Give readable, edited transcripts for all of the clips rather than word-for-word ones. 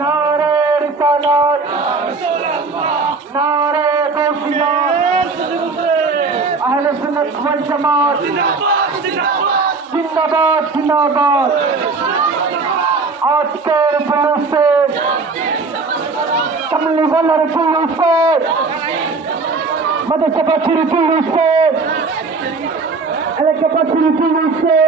নারে রিসালাত, নারে তৌহিদ, আহলে সুন্নাত ওয়াল জামাত জিন্দাবাদ জিন্দাবাদ। আজকের পুলিশে কামলিওয়ালার পুলিশে মাদ্রাসাবাসীর পুলিশে এলাকাবাসীর পুলিশে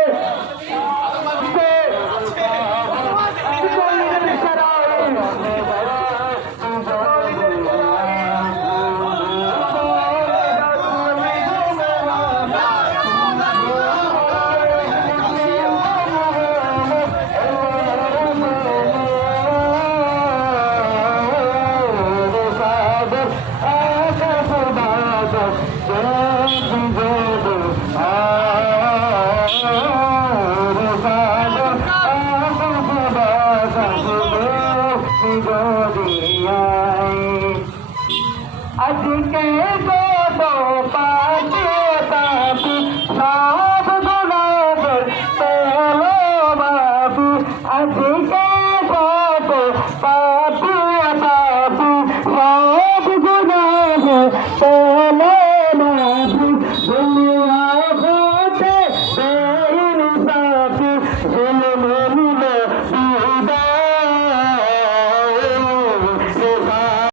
আজকে